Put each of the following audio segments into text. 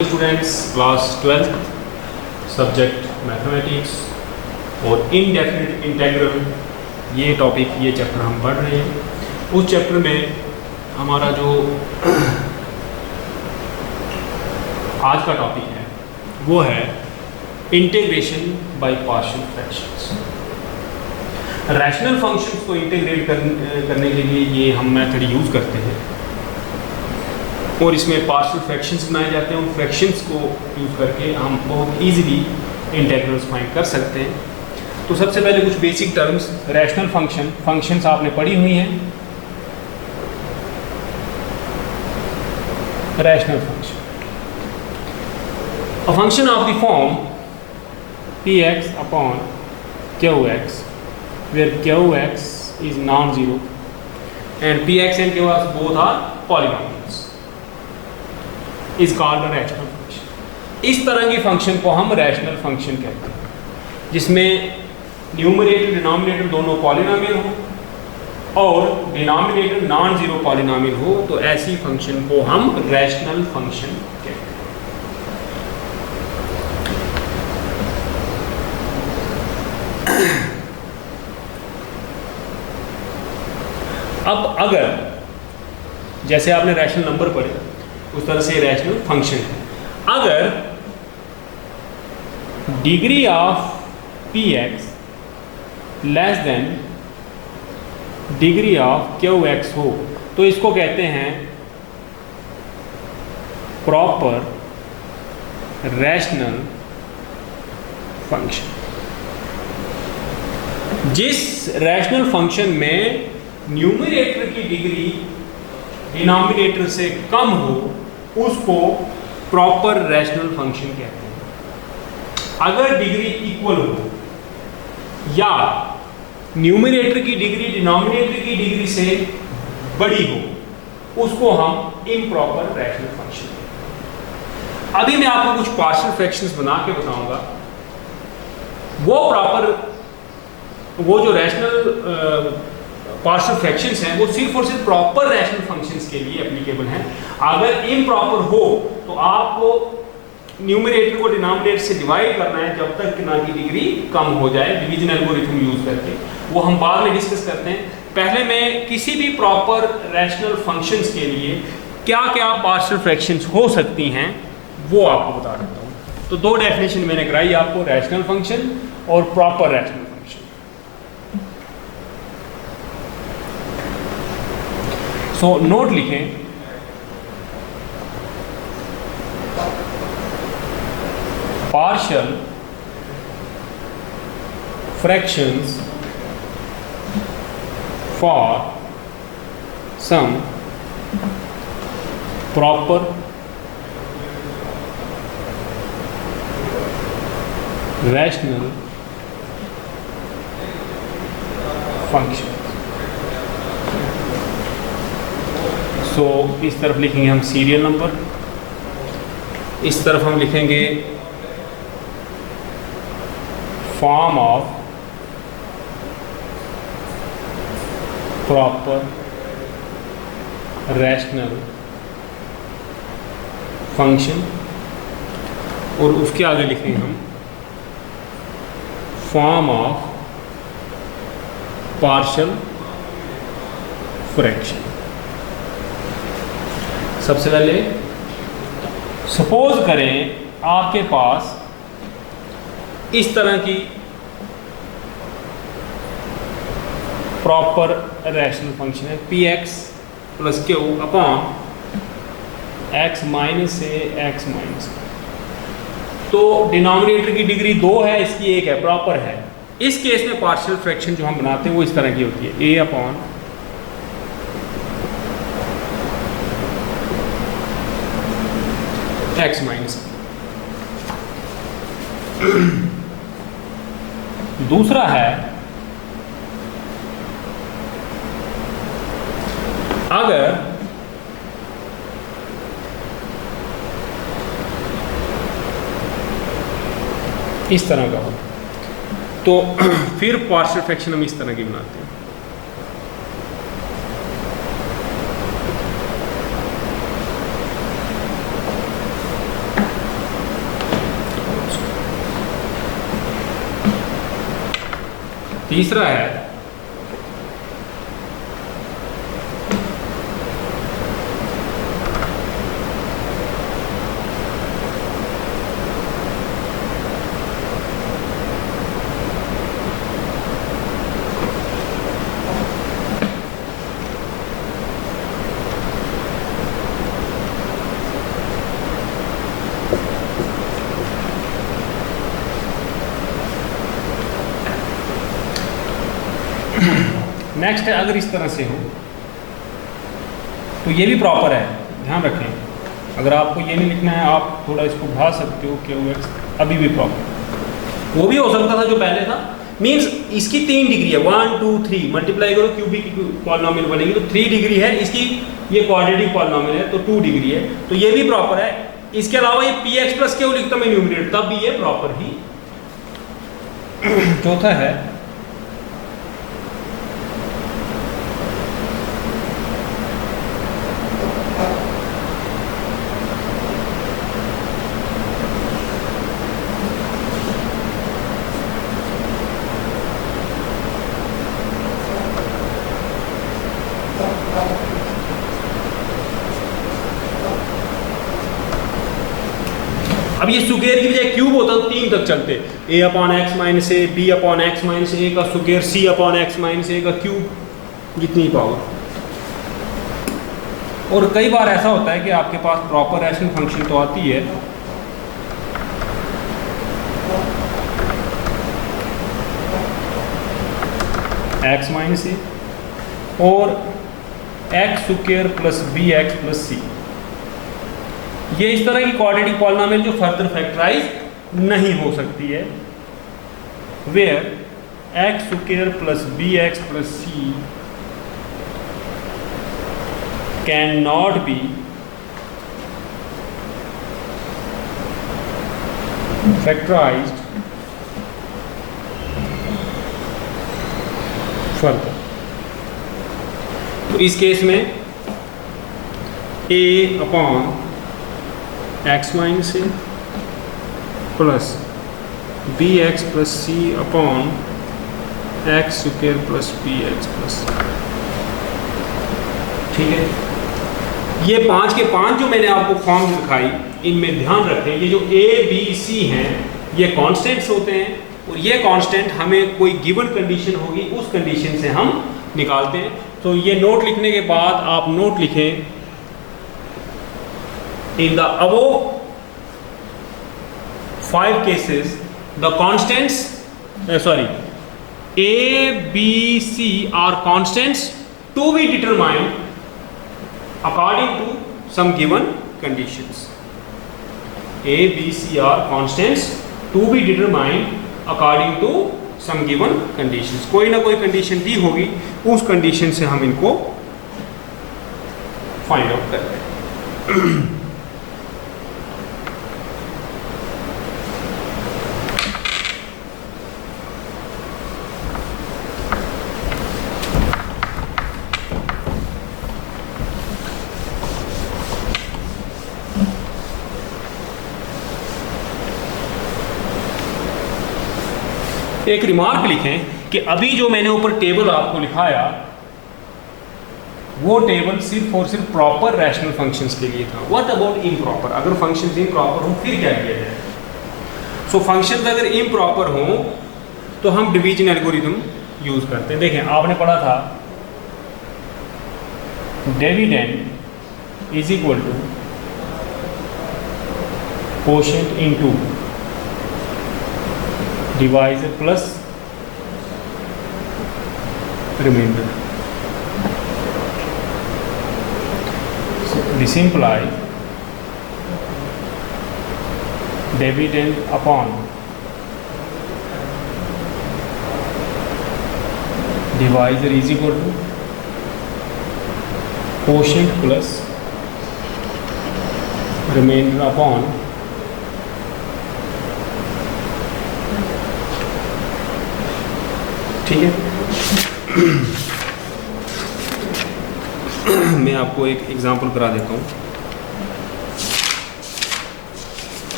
Students class 12 subject mathematics और indefinite integral ये topic ये चैप्टर हम पढ़ रहे हैं। उस चैप्टर में हमारा जो आज का टॉपिक है वो है integration by partial fractions. Rational functions को इंटीग्रेट करने के लिए ये हम मेथड यूज़ करते हैं और इसमें पार्शियल फ्रैक्शंस बनाए जाते हैं। उन फ्रैक्शंस को यूज़ करके हम बहुत इजीली इंटीग्रल्स फाइंड कर सकते हैं। तो सबसे पहले कुछ बेसिक टर्म्स रैशनल फंक्शंस आपने पढ़ी हुई हैं। Rational function, a function of the form px upon qx where qx is non-zero and px and qx both are polynomials is called a rational function। इस तरह के फंक्शन को हम rational function कहते हैं जिसमें न्यूमरेटर डिनोमिनेटर दोनों polynomial हो और डिनोमिनेटर नॉन जीरो पॉलिनोमियल हो, तो ऐसी फंक्शन को हम रैशनल फंक्शन कहते हैं। अब अगर जैसे आपने रैशनल नंबर पढ़े उस तरह से रैशनल फंक्शन है। अगर degree of px less than degree of qx हो तो इसको कहते हैं प्रॉपर रैशनल फंक्शन। जिस रैशनल फंक्शन में न्यूमरेटर की डिग्री डिनोमिनेटर से कम हो उसको प्रॉपर रैशनल फंक्शन कहते हैं। अगर डिग्री इक्वल हो या न्यूमरेटर की डिग्री डिनोमिनेटर की डिग्री से बड़ी हो उसको हम इम्प्रॉपर रैशनल फंक्शन कहते हैं। अभी मैं आपको कुछ पार्शियल फ्रैक्शंस बना के बताऊंगा। वो जो रैशनल पार्शियल फ्रैक्शंस हैं वो सिर्फ और सिर्फ प्रॉपर रैशनल फंक्शंस के लिए एप्लीकेबल हैं। अगर इम्प्रॉपर हो तो आपको न्यूमरेटर को डिनोमिनेटर से डिवाइड करना है जब तक कि ना की डिग्री कम हो जाए, डिवीजन एल्गोरिथम यूज करके। वो हम बाद में डिस्कस करते हैं। पहले मैं किसी भी प्रॉपर रैशनल फंक्शंस के लिए क्या क्या पार्शियल फ्रैक्शंस हो सकती हैं वो आपको बता देता हूँ। तो दो डेफिनेशन मैंने कराई आपको, रैशनल फंक्शन और proper rational function. So note लिखें, partial fractions for some proper rational function. तो इस तरफ लिखेंगे हम सीरियल नंबर, इस तरफ हम लिखेंगे form of proper rational function और उसके आगे लिखेंगे हम फॉर्म ऑफ पार्शियल फ्रैक्शन। सबसे पहले सपोज करें आपके पास इस तरह की प्रॉपर रैशनल फंक्शन है px plus q upon x minus से x माइनस। तो डिनोमिनेटर की डिग्री 2 है, इसकी 1 है, प्रॉपर है। इस केस में पार्शियल फ्रैक्शन जो हम बनाते हैं वो इस तरह की होती है a अपॉन x माइनस। दूसरा है अगर इस तरह का हो तो फिर पार्शियल फ्रैक्शन हम इस तरह की बनाते हैं। तीसरा है नेक्स्ट है, अगर इस तरह से हो तो ये भी प्रॉपर है, ध्यान रखें। अगर आपको ये नहीं लिखना है, आप थोड़ा इसको बढ़ा सकते हो, QX अभी भी प्रॉपर। वो भी हो सकता था जो पहले था, मीन्स इसकी 3 डिग्री है, 1 2 3 मल्टीप्लाई करो क्यूबिक पॉलिनॉमियल बनेगी तो 3 डिग्री है इसकी, ये क्वाड्रेटिक पॉलिनॉमियल है तो 2 डिग्री है, तो ये भी प्रॉपर है। इसके अलावा ये px प्लस क्यू लिखता मैं न्यूमरेटर, तब भी ये प्रॉपर ही। चौथा है अब ये स्क्वायर की बजाय क्यूब होता तो 3 तक चलते, a upon x minus a, b upon x minus a का square, c upon x minus a का क्यूब, जितनी पावर। और कई बार ऐसा होता है कि आपके पास प्रॉपर रैशनल फंक्शन तो आती है, एक्स माइनस ए और x square plus b x plus c, ये इस तरह की क्वाड्रेटिक पॉलिनॉमियल जो फर्दर फैक्टराइज नहीं हो सकती है, where x square plus b x plus c can not be factorised further. तो इस केस में a upon x minus a plus b x plus c upon x square plus b x plus, ठीक है। ये 5 के 5 जो मैंने आपको फॉर्म दिखाई, इनमें ध्यान रखें ये जो ए बी सी हैं ये कांस्टेंट्स होते हैं, और ये कांस्टेंट हमें कोई गिवन कंडीशन होगी उस कंडीशन से हम निकालते हैं। तो ये नोट लिखने के बाद आप नोट लिखें, in the above 5 cases the constants A, B, C are constants to be determined according to some given conditions. A, B, C are constants to be determined according to some given conditions. कोई ना कोई condition दी होगी, उस condition से हम इनको find out करते हैं। एक रिमार्क लिखें कि अभी जो मैंने ऊपर टेबल आपको लिखाया वो टेबल सिर्फ और सिर्फ प्रॉपर रैशनल फंक्शंस के लिए था। What about improper? अगर फंक्शंस इम्प्रॉपर हो फिर क्या किया जाए? सो फंक्शंस अगर इम्प्रॉपर हो तो हम डिवीजन एल्गोरिथम यूज करते हैं। देखें, आपने पढ़ा था dividend is equal to quotient into divisor plus remainder. This implies dividend upon divisor is equal to quotient plus remainder upon ठीक है। मैं आपको एक एग्जांपल करा देता हूँ।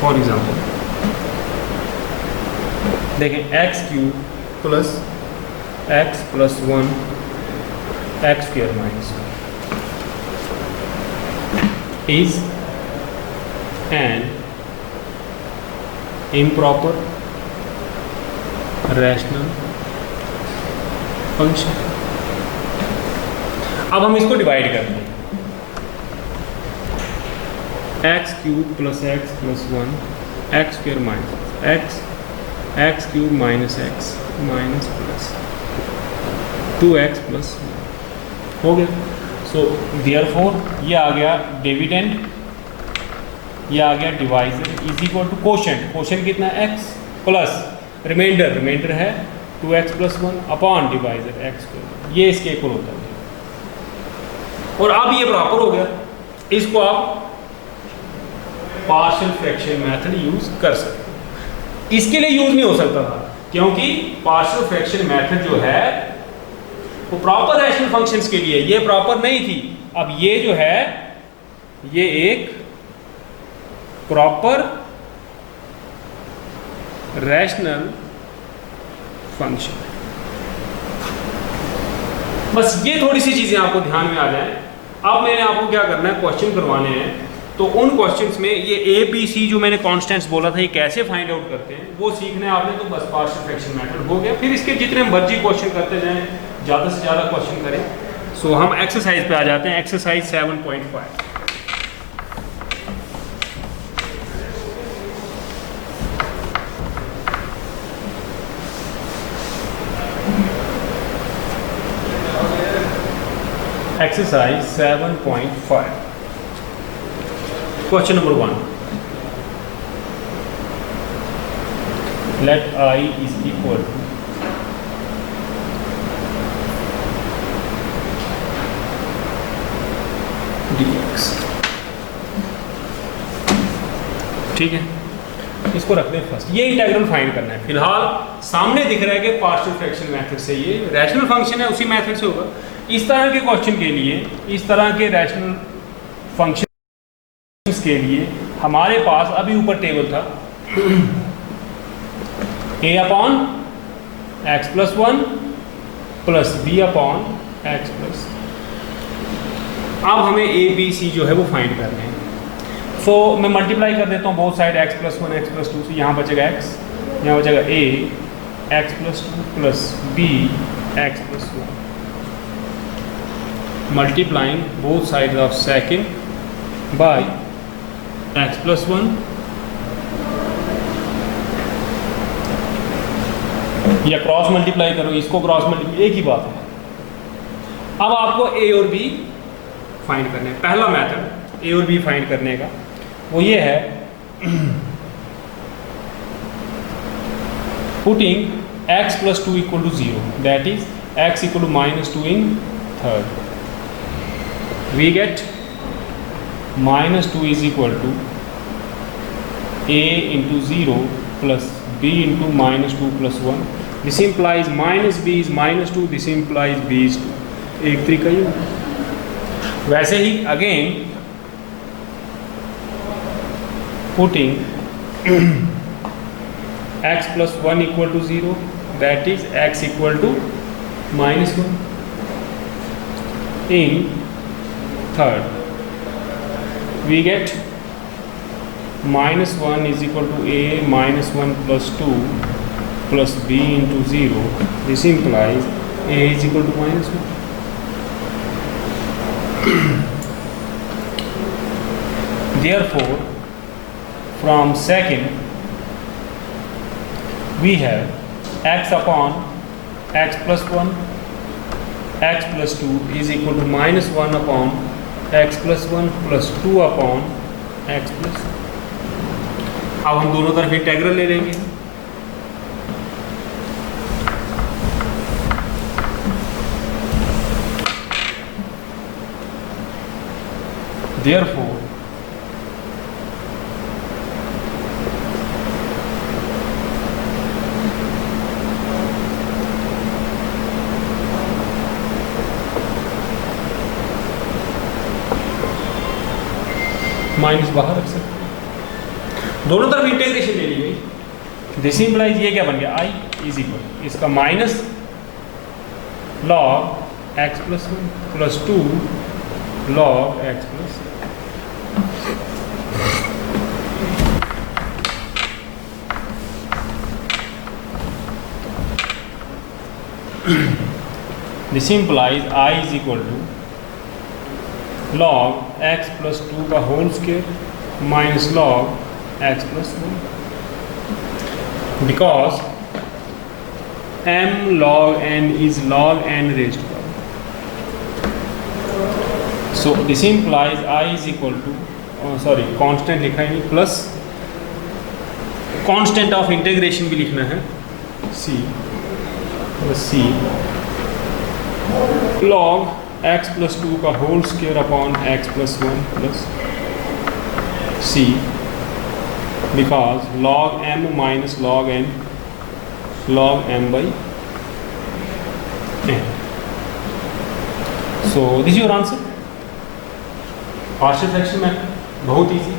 फॉर एग्जांपल देखें x cube plus x plus 1 x square minus is an improper rational function. अब हम इसको डिवाइड करते हैं, x cube plus x plus 1 x square minus x cube minus x minus plus 2x plus 1 हो गया। So therefore ये आ गया डिविडेंड, ये आ गया divisor is equal to quotient. Quotient कितना है x प्लस रिमाइंडर है 2x plus 1 upon divisor x square, ये इसके इक्वल होता है। और अब ये बराबर हो गया, इसको आप पार्शियल फ्रैक्शन मेथड यूज कर सकते हो। इसके लिए यूज नहीं हो सकता था क्योंकि पार्शियल फ्रैक्शन मेथड जो है वो प्रॉपर रैशनल फंक्शंस के लिए, ये प्रॉपर नहीं थी। अब ये जो है ये एक प्रॉपर रैशनल फंक्शन है। बस ये थोड़ी सी चीजें आपको ध्यान में आ जाए। अब मैंने आपको क्या करना है, क्वेश्चन करवाने हैं, तो उन क्वेश्चंस में ये ए बी सी जो मैंने कांस्टेंट्स बोला था ये कैसे फाइंड आउट करते हैं वो सीखना है आपने। तो बस पार्शियल फ्रैक्शन मेथड हो गया, फिर इसके जितने मर्जी क्वेश्चन करते जाएं, ज़्यादा से ज़्यादा क्वेश्चन करें। सो हम एक्सरसाइज पे आ जाते हैं, exercise 7.5। Exercise 7.5 question number 1, let I is equal to dx। ठीक है, इसको रख दें फर्स्ट। ये इंटीग्रल फाइंड करना है। फिलहाल सामने दिख रहा है कि पार्शियल फ्रैक्शन मेथड से, ये रैशनल फंक्शन है उसी मेथड से होगा। इस तरह के क्वेश्चन के लिए, इस तरह के रैशनल फंक्शन के लिए हमारे पास अभी ऊपर टेबल था a upon x plus 1 plus b upon x plus. अब हमें ए बी सी जो है वो फाइंड करने हैं। सो मैं मल्टीप्लाई कर देता हूँ both side, x plus 1 x plus 2 से यहाँ बचेगा x, यहाँ बचेगा a x plus 2 plus b x plus 1 multiplying both side of second by x plus 1 या क्रॉस मल्टीप्लाई करो, इसको क्रॉस मल्टीप्लाई, एक ही बात है। अब आपको a और b फाइंड करने हैं। पहला मेथड a और b फाइंड करने का वो ये है, putting x plus 2 equal to 0, that is x equal to minus 2 in third, we get minus 2 is equal to a into 0 plus b into minus 2 plus 1. This implies minus b is minus 2, this implies b is 2. एक तरीका ही। वैसे ही again putting x plus 1 equal to 0, that is x equal to minus 1 in third, we get minus 1 is equal to a minus 1 plus 2 plus b into 0. This implies a is equal to minus 1. Therefore, from second we have x upon x plus 1 x plus 2 is equal to minus 1 upon x plus 1 plus 2 upon x plus 1. अब हम दोनों तरफ integral ले लेंगे। Therefore, minus बाहर रख सकते हैं, दोनों तरफ इंटीग्रेशन ले ली गई। दिस इंप्लाइज ये क्या बन गया, आई इज इक्वल इसका minus log x plus 1 plus 2 log x plus this implies I is equal to log x plus 2 का whole square minus log x plus 1 because m log n is log n raised to power. So this implies I is equal to constant लिखा है plus constant of integration भी लिखना है c plus c log x plus 2 का whole square upon x plus 1 plus c because log m minus log n log m by n. So this your answer, partial fraction method बहुत easy.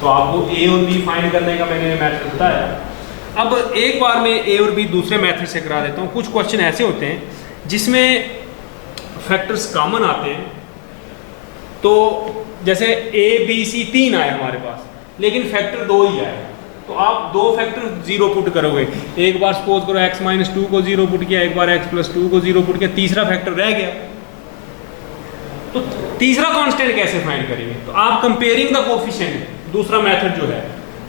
तो आपको a और b find करने का मैंने method बताया. अब एक बार मैं a और b दूसरे मेथड से करा देता हूँ. कुछ क्वेश्चन ऐसे होते हैं जिसमें फैक्टर्स कॉमन आते हैं. तो जैसे a b c 3 आए हमारे पास, लेकिन फैक्टर 2 ही आए. तो आप दो फैक्टर 0 पुट करोगे. एक बार सपोज करो x माइनस 2 को 0 पुट किया, एक बार x प्लस 2 को 0 पुट किया, तीसरा फैक्टर रह गया. तो तीसरा कांस्टेंट कैसे फाइंड करेंगे? तो आप कंपेयरिंग द कोफिशिएंट, दूसरा मेथड जो है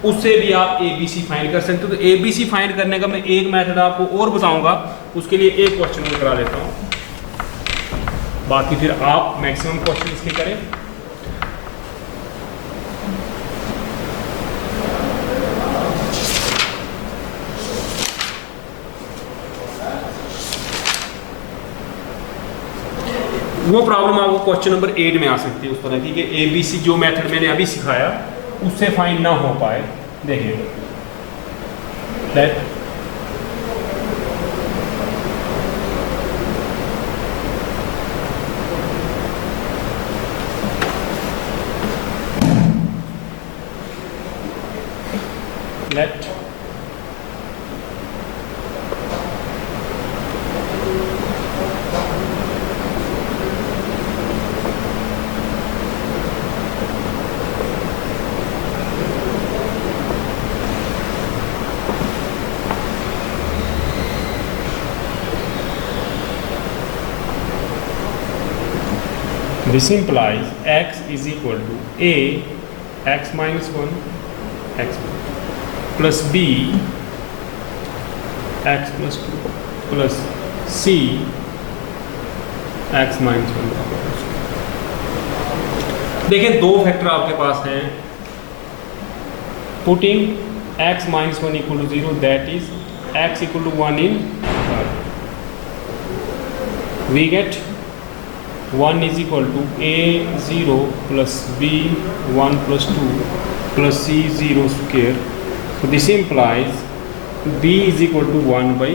उससे भी आप a b c फाइंड कर सकते हो. तो a b c फाइंड करने का मैं एक मेथड आपको और बताऊंगा. उसके लिए एक क्वेश्चन में करा लेता हूँ, बाकी फिर आप मैक्सिमम क्वेश्चन इसके करें. वो प्रॉब्लम आपको क्वेश्चन नंबर 8 में आ सकती है उस तरह की कि ए बी सी जो मेथड मैंने अभी सिखाया उससे फाइंड ना हो पाए. देखिए late let this implies x is equal to a x minus 1 x plus b x plus 2 plus c x minus 1. देखें दो फैक्टर आपके पास हैं. Putting x minus 1 equal to 0, that is x equal to 1 in third. We get 1 is equal to a 0 plus b 1 plus 2 plus c 0 square. So this implies b is equal to 1 by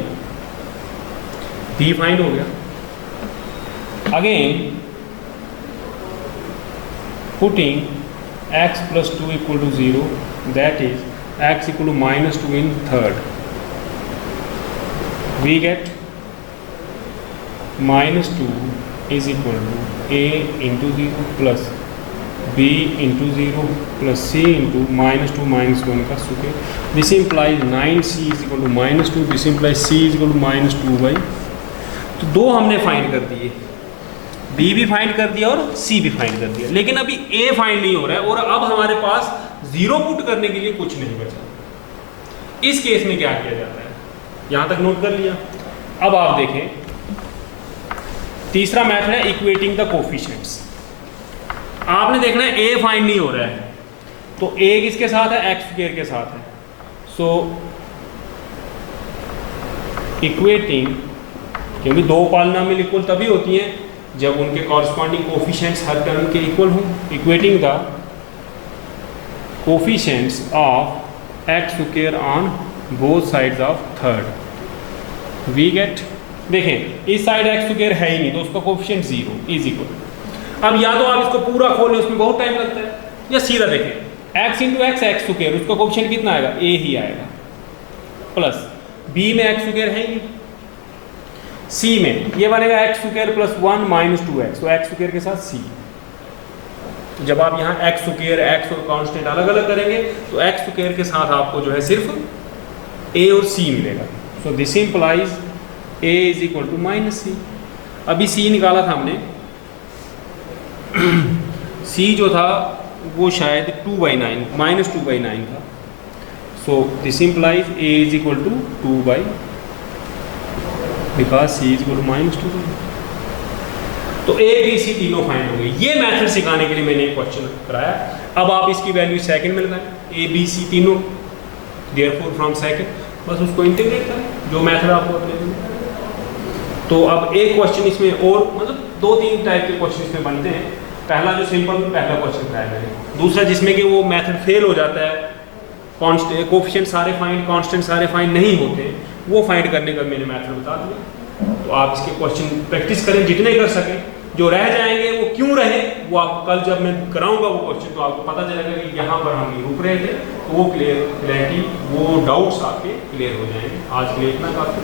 b find हो गया. Again putting x plus 2 equal to 0, that is x equal to minus 2 in third. We get minus 2 is equal to a into 0 plus b into 0 plus c into minus 2 minus 1 का square. This implies 9c is equal to minus 2. This implies c is equal to minus 2 by. तो दो हमने find कर दिए, b भी find कर दिया और c भी फाइंड कर दिया, लेकिन अभी a फाइंड नहीं हो रहा है और अब हमारे पास 0 पुट करने के लिए कुछ नहीं बचा. इस केस में क्या किया जाता है, यहाँ तक नोट कर लिया. अब आप देखें तीसरा मेथड है इक्वेटिंग द कोफिशिएंट्स. आपने देखना है a फाइंड नहीं हो रहा है, तो a किसके साथ है, x स्क्वायर के साथ है. सो इक्वेटिंग, क्योंकि दो पॉलिनोमियल इक्वल तभी होती हैं जब उनके कॉरस्पॉन्डिंग कोफिशिएंट्स हर टर्म के इक्वल हों. Equating the coefficients of x square on both sides of third. We get, देखें इस साइड x स्क्वायर है ही नहीं तो उसका कोफिशिएंट 0 इज इक्वल. अब या तो आप इसको पूरा खोलें, उसमें बहुत टाइम लगता है, या सीधा देखें x into x x square, उसका कोफिशिएंट कितना आएगा, a ही आएगा. प्लस बी में एक्स स्क्वायर है ही, सी में ये बनेगा x square plus 1 minus 2x, तो एक्स स्क्वायर के साथ सी। जब आप यहाँ एक्स स्क्वायर एक्स और कांस्टेंट अलग अलग करेंगे तो एक्स स्क्वायर के साथ आपको जो है सिर्फ ए और सी मिलेगा। So this implies a is equal to minus c. अभी सी निकाला था हमने, सी जो था वो शायद 2/9 माइनस 2/9 था। So this implies a is equal to 2 because c is equal to minus 2। तो ए बी सी तीनों फाइंड हो गए। ये मेथड सिखाने के लिए मैंने एक क्वेश्चन कराया। अब आप इसकी वैल्यू सेकंड में लगाएं, ए बी सी तीनों, देयरफॉर फ्रॉम सेकंड, बस उसको इंटीग्रेट करें जो मेथड आपको अवेलेबल। तो अब एक क्वेश्चन इसमें और, मतलब 2-3 टाइप के क्वेश्चन इसमें बनते हैं। पहला जो सिंपल पहला क्वेश्चन कराया मैंने, दूसरा जिसमें कि वो मेथड फेल हो जाता है, कोफिशिएंट सारे फाइंड कांस्टेंट सारे फाइंड नहीं होते, वो फाइंड करने का मैंने मेथड बता दिया। तो आप इसके क्वेश्चन प्रैक्टिस करें जितने कर सकें। जो रह जाएंगे वो क्यों रहे वो आपको कल जब मैं कराऊंगा वो क्वेश्चन तो आपको पता चलेगा कि यहाँ पर हम रुक रहे थे, तो वो क्लियरिटी वो डाउट्स आपके क्लियर हो जाएंगे। आज के लिए इतना काफी।